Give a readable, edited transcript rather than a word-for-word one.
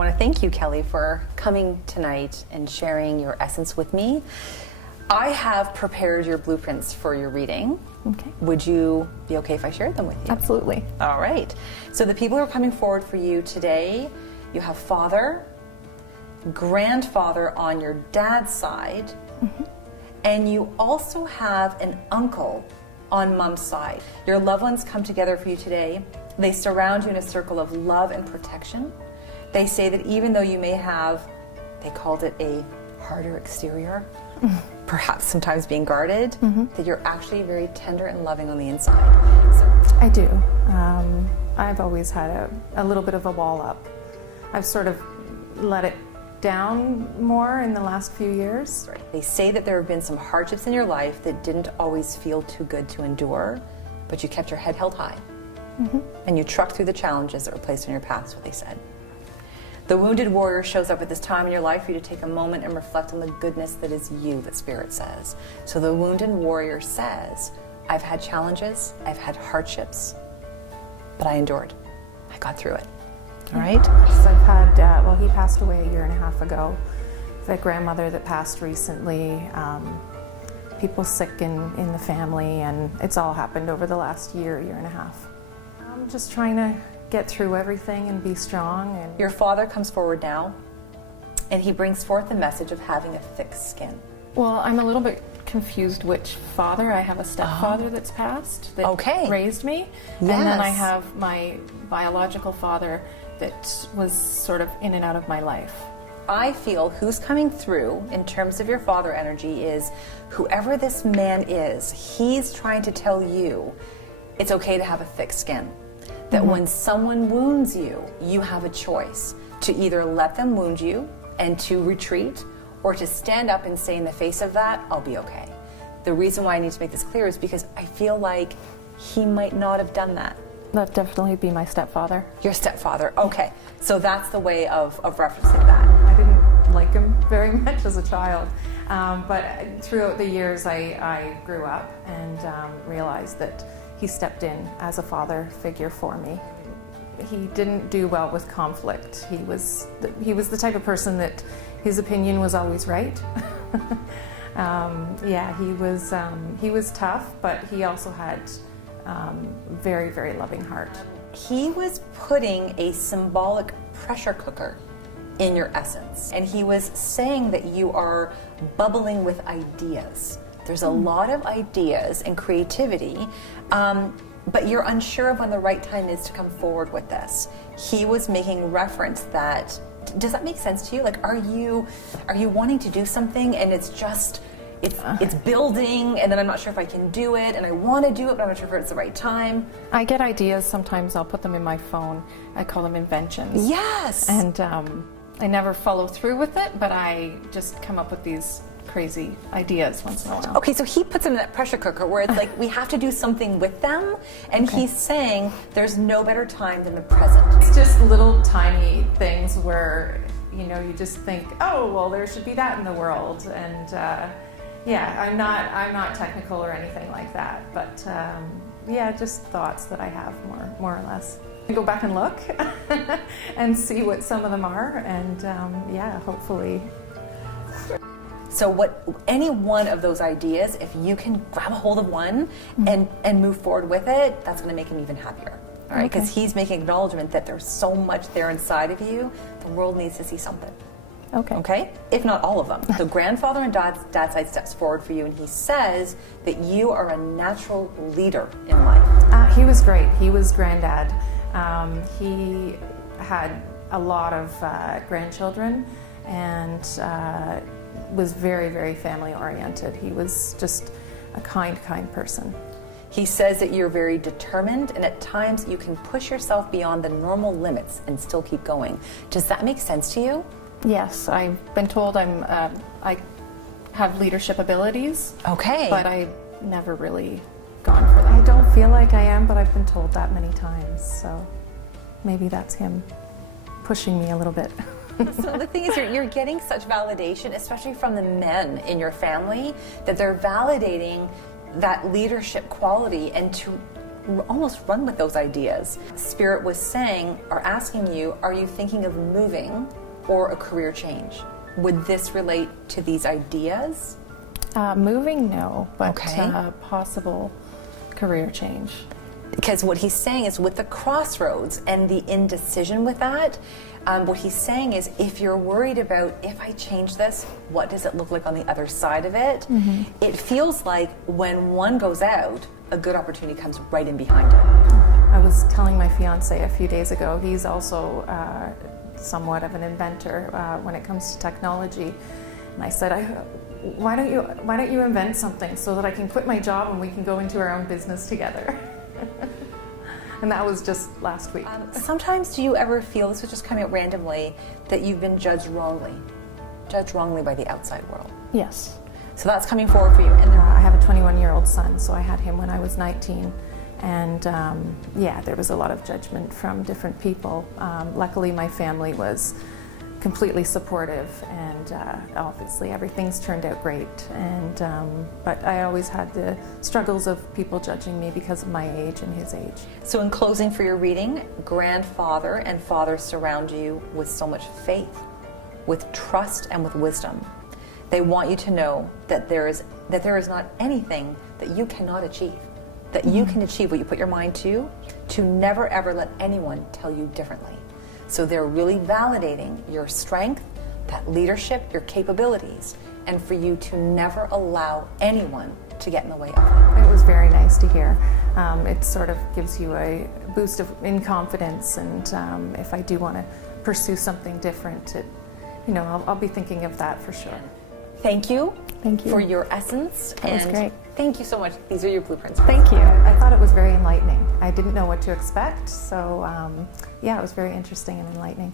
want to thank you, Kelly, for coming tonight and sharing your essence with me. I have prepared your blueprints for your reading. Okay. Would you be okay if I shared them with you? Absolutely. All right. So the people who are coming forward for you today, you have father, grandfather on your dad's side, and you also have an uncle on mom's side. Your loved ones come together for you today. They surround you in a circle of love and protection. They say that even though you may have, they called it a harder exterior, perhaps sometimes being guarded, that you're actually very tender and loving on the inside. So, I do. I've always had a little bit of a wall up. I've sort of let it down more in the last few years. they say that there have been some hardships in your life that didn't always feel too good to endure, but you kept your head held high. And you trucked through the challenges that were placed in your path, is what they said. The wounded warrior shows up at this time in your life for you to take a moment and reflect on the goodness that is you, that Spirit says. So the wounded warrior says, I've had challenges, I've had hardships, but I endured. I got through it. All right? So I've had, well, he passed away a year and a half ago. I've had grandmother that passed recently, people sick in the family, and it's all happened over the last year and a half. I'm just trying to get through everything and be strong. And Your father comes forward now, and he brings forth the message of having a thick skin. well, I'm a little bit confused which father. I have a stepfather that's passed that raised me, and then I Yes. have my biological father that was sort of in and out of my life. I feel who's coming through in terms of your father energy is whoever this man is, he's trying to tell you it's okay to have a thick skin. That when someone wounds you, you have a choice to either let them wound you and to retreat, or to stand up and say in the face of that, I'll be okay. The reason why I need to make this clear is because I feel like he might not have done that. That'd definitely be my stepfather. Your stepfather, okay. So that's the way of referencing that. I didn't like him very much as a child, but throughout the years I grew up and realized that he stepped in as a father figure for me. He didn't do well with conflict. He was the type of person that his opinion was always right. Yeah, he was tough, but he also had very, very loving heart. He was putting a symbolic pressure cooker in your essence, and he was saying that you are bubbling with ideas. There's a lot of ideas and creativity, but you're unsure of when the right time is to come forward with this. He was making reference that, does that make sense to you? Like, are you wanting to do something and it's just, it's building, and then I'm not sure if I can do it, and I want to do it, but I'm not sure if it's the right time. I get ideas, sometimes I'll put them in my phone. I call them inventions. Yes! And I never follow through with it, but I just come up with these crazy ideas once in a while. Okay, so he puts them in that pressure cooker where it's like we have to do something with them, and he's saying there's no better time than the present. It's just little tiny things where, you know, you just think, oh, well, there should be that in the world, and yeah, I'm not technical or anything like that, but yeah, just thoughts that I have more or less. Go back and look and see what some of them are, and yeah, hopefully. So any one of those ideas, if you can grab a hold of one and move forward with it, that's going to make him even happier. All right, because he's making acknowledgement that there's so much there inside of you. The world needs to see something. Okay. Okay? If not all of them. The grandfather and dad's side steps forward for you, and he says that you are a natural leader in life. He was great. He was granddad. He had a lot of grandchildren, and was very, very family oriented. He was just a kind person. He says that you're very determined, and at times you can push yourself beyond the normal limits and still keep going. Does that make sense to you? Yes, I've been told I have leadership abilities. Okay. But I've never really gone for that. I don't feel like I am, but I've been told that many times, so maybe that's him pushing me a little bit. So the thing is, you're getting such validation, especially from the men in your family, that they're validating that leadership quality, and almost run with those ideas. Spirit was saying or asking you, are you thinking of moving or a career change? Would this relate to these ideas? Moving, no, but Okay. possible career change. Because what he's saying is with the crossroads and the indecision with that, what he's saying is if you're worried about, if I change this, what does it look like on the other side of it? It feels like when one goes out, a good opportunity comes right in behind it. I was telling my fiance a few days ago, he's also somewhat of an inventor when it comes to technology. And I said, why don't you invent something so that I can quit my job and we can go into our own business together? And that was just last week. Sometimes do you ever feel, this was just coming out randomly, that you've been judged wrongly by the outside world? Yes. So that's coming forward for you. And I have a 21-year-old son, so I had him when I was 19. And yeah, there was a lot of judgment from different people. Luckily, my family was completely supportive, and obviously everything's turned out great. And but I always had the struggles of people judging me because of my age and his age. So in closing for your reading, grandfather and father surround you with so much faith, with trust, and with wisdom. They want you to know that there is not anything that you cannot achieve, that you can achieve what you put your mind to never ever let anyone tell you differently. So they're really validating your strength, that leadership, your capabilities, and for you to never allow anyone to get in the way of it. It was very nice to hear. It sort of gives you a boost in confidence, and if I do want to pursue something different, I'll be thinking of that for sure. Thank you. Thank you for your essence. That was great. Thank you so much. These are your blueprints. Thank you. I thought it was very enlightening. I didn't know what to expect, so yeah, it was very interesting and enlightening.